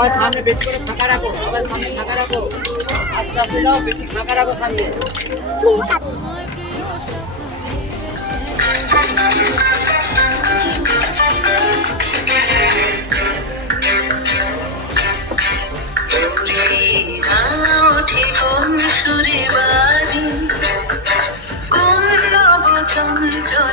সবাই সামনে বেশি করে ফাঁকা রাখো, সবাই সামনে ফাঁকা রাখো, আস্তে আস্তে যাও, বেশি ফাঁকা রাখো সামনে। কোন নবচঞ্চল